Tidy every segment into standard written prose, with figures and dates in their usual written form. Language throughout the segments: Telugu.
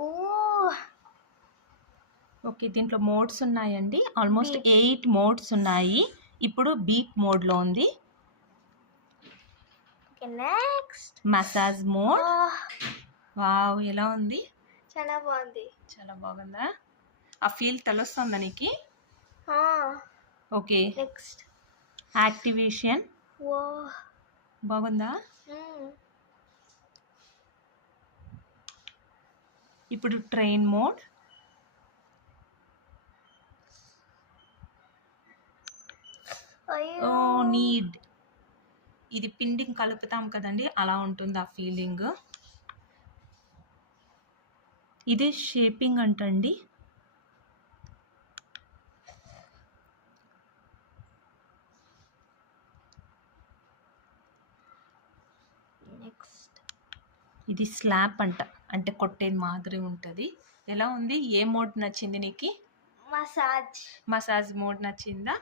ఓహ్! ఓకే. దీంట్లో మోడ్స్ ఉన్నాయండి. Almost beep. 8 మోడ్స్ ఉన్నాయి. ఇప్పుడు బీప్ మోడ్‌లో ఉంది. Okay. Next. Massage mode. Oh! Wow! ఎలా ఉంది? చాలా బాగుంది. చాలా బాగుందా? ఆ ఫీల్ తెలుస్తుందా నీకి? ఆ! ఓకే. నెక్స్ట్. యాక్టివేషన్ ఓహ్! బాగుందా? ఇప్పుడు ట్రైన్ మోడ్. అయ్యో! నీడ్. ఇది పిండిని కలుపుతాం కదండీ! అలా ఉంటుంది ఆ ఫీలింగ్. ఇది షేపింగ్ అంటండి. నెక్స్ట్. ఇది స్లాప్ అంట. అంటే కొట్టేది మాదిరి ఉంటది. ఎలా ఉంది? ఏ మోడ్ నచ్చింది నీకి? మసాజ్. మసాజ్ మోడ్ నచ్చిందా?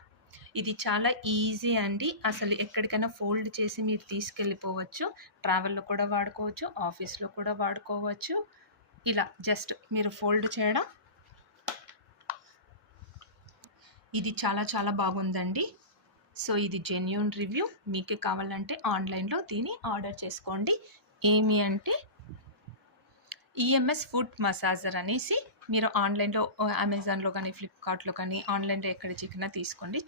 ఇది చాలా ఈజీ అండి. అసలు ఎక్కడికైనా ఫోల్డ్ చేసి మీరు తీసుకెళ్ళిపోవచ్చు. ట్రావెల్‌లో కూడా వాడుకోవచ్చు. ఆఫీస్‌లో కూడా వాడుకోవచ్చు. ఇలా జస్ట్ మీరు ఫోల్డ్ చేయడం. ఇది చాలా చాలా బాగుందండి. సో, ఇది జెన్యూన్ రివ్యూ. మీకు కావాలంటే ఆన్‌లైన్‌లో దీన్ని ఆర్డర్ చేసుకోండి. ఏమి అంటే ఈఎంఎస్ ఫుట్ మసాజర్ అనేసి మీరు ఆన్‌లైన్‌లో అమెజాన్‌లో కానీ, ఫ్లిప్‌కార్ట్‌లో కానీ ఆన్‌లైన్‌లో ఎక్కడ చిక్కినా తీసుకోండి.